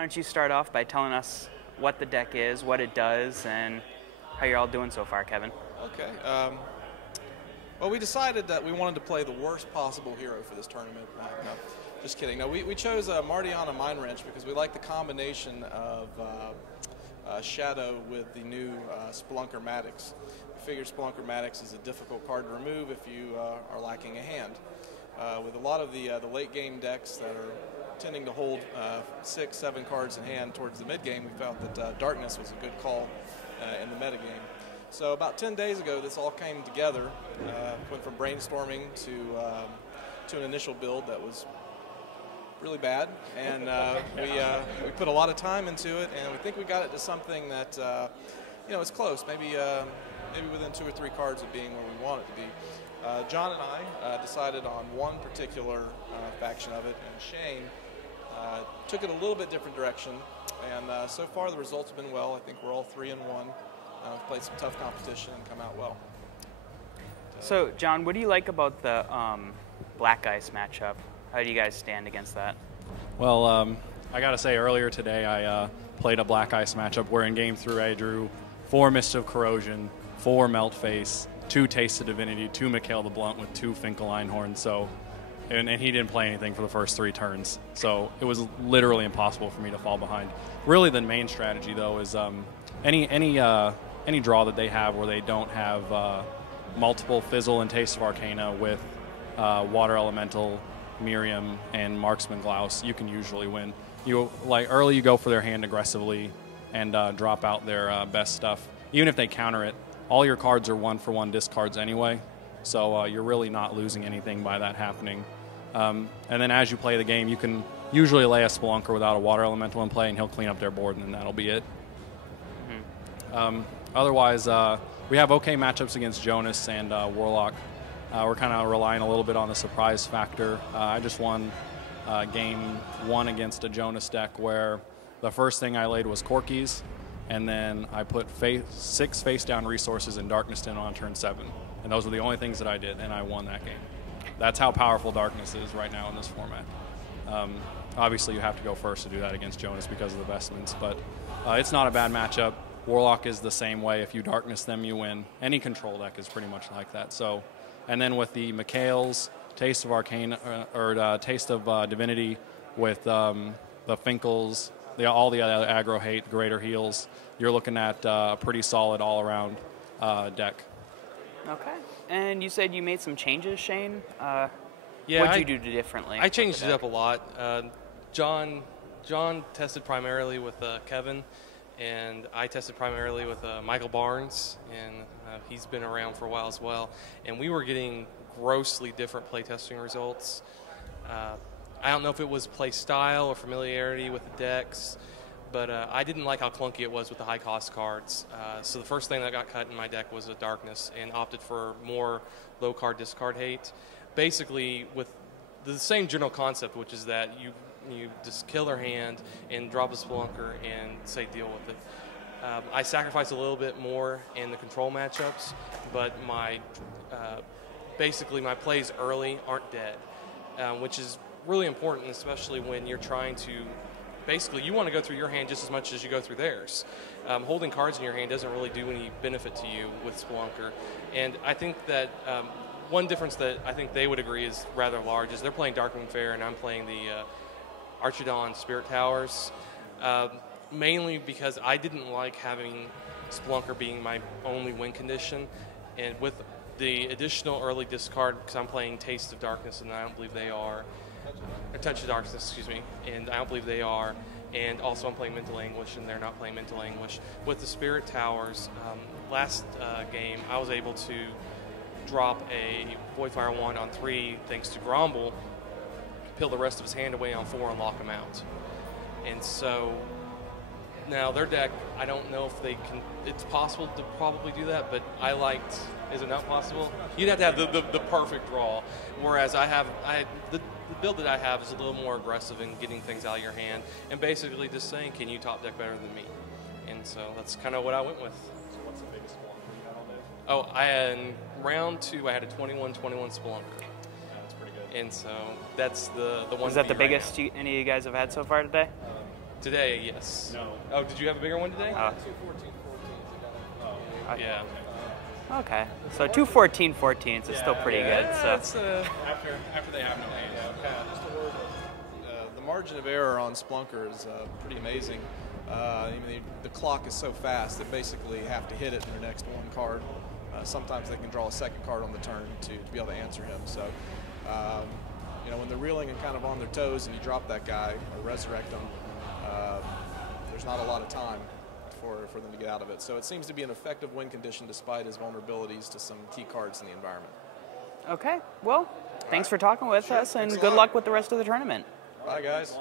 why don't you start off by telling us what the deck is, what it does, and how you're all doing so far, Kevin. Okay. Well, we decided that we wanted to play the worst possible hero for this tournament. No, just kidding. No, we chose Martiana Mind Wrench because we like the combination of Shadow with the new Spelunker Maddocks. We figured Spelunker Maddocks is a difficult card to remove if you are lacking a hand. With a lot of the late game decks that are tending to hold 6, 7 cards in hand towards the mid game, we felt that Darkness was a good call in the meta game. So about 10 days ago, this all came together. Went from brainstorming to an initial build that was really bad, and we put a lot of time into it, and we think we got it to something that it's close, maybe within 2 or 3 cards of being where we want it to be. John and I decided on one particular faction of it, and Shane took it a little bit different direction, and so far the results have been well. I think we're all 3-1. We've played some tough competition and come out well. So, John, what do you like about the Black Ice matchup? How do you guys stand against that? Well, I got to say, earlier today I played a Black Ice matchup where in Game 3 I drew 4 Mist of Corrosion, 4 Melt Face, 2 Taste of Divinity, 2 Mikhail the Blunt with 2 Finkel Einhorn. So, and he didn't play anything for the first 3 turns. So it was literally impossible for me to fall behind. Really, the main strategy though is any draw that they have where they don't have multiple Fizzle and Taste of Arcana with Water Elemental, Miriam, and Marksman Glaus, you can usually win. Early you go for their hand aggressively and drop out their best stuff. Even if they counter it, all your cards are 1-for-1 discards anyway, so you're really not losing anything by that happening. And then as you play the game, you can usually lay a Spelunker without a Water Elemental in play, and he'll clean up their board, and then that'll be it. Otherwise, we have okay matchups against Jonas and Warlock. We're kind of relying a little bit on the surprise factor. I just won game 1 against a Jonas deck where the first thing I laid was Corkies, and then I put 6 face-down resources in Darkness Den on turn 7. And those were the only things that I did, and I won that game. That's how powerful Darkness is right now in this format. Obviously, you have to go first to do that against Jonas because of the vestments, but it's not a bad matchup. Warlock is the same way. If you Darkness them, you win. Any control deck is pretty much like that. So, and then with the Mikhails, Taste of Arcana, or Taste of Divinity with the Finkels, all the other aggro hate, greater heals, you're looking at a pretty solid all-around deck. Okay. And you said you made some changes, Shane. Yeah, what did you do differently? I changed it up a lot. John tested primarily with Kevin, and I tested primarily with Michael Barnes, and he's been around for a while as well. And we were getting grossly different playtesting results. I don't know if it was play style or familiarity with the decks, but I didn't like how clunky it was with the high cost cards. So the first thing that got cut in my deck was a Darkness, and opted for more low card discard hate. Basically with the same general concept, which is that you just kill their hand and drop a Spelunker and say deal with it. I sacrifice a little bit more in the control matchups, but basically my plays early aren't dead, which is really important, especially when you're trying to, basically you want to go through your hand just as much as you go through theirs. Holding cards in your hand doesn't really do any benefit to you with Spelunker. And I think that one difference that I think they would agree is rather large is they're playing Darkwing Fair and I'm playing the Archidon Spirit Towers, mainly because I didn't like having Spelunker being my only win condition, and with the additional early discard, because I'm playing Taste of Darkness and I don't believe they are, or Touch of Darkness, excuse me, and I don't believe they are, and also I'm playing Mental Anguish and they're not playing Mental Anguish. With the Spirit Towers, last game I was able to drop a Voidfire Wand on 3 thanks to Gromble, peel the rest of his hand away on 4 and lock him out. And so now their deck, I don't know if they can, it's possible to probably do that, but I liked, is it not possible? You'd have to have the perfect draw, whereas the build that I have is a little more aggressive in getting things out of your hand and basically just saying, can you top deck better than me? And so that's kind of what I went with. So what's the biggest one you had all day? Oh, in round 2, I had a 21-21 Spelunker. That's pretty good. And so that's the one. Was that the biggest any of you guys have had so far today? Today, yes. No. Oh, did you have a bigger one today? 214-14s. Yeah. Okay. So 2 14-14s is still pretty good. So It's, After they have no hands. Just a word. The margin of error on Spelunker is pretty amazing. I mean, the clock is so fast that basically you have to hit it in your next one card. Sometimes they can draw a second card on the turn to be able to answer him. So, you know, when they're reeling and kind of on their toes and you drop that guy or resurrect them, there's not a lot of time for them to get out of it. So it seems to be an effective win condition despite his vulnerabilities to some key cards in the environment. okay. Well, thanks for talking with us, and good luck with the rest of the tournament. Bye, guys.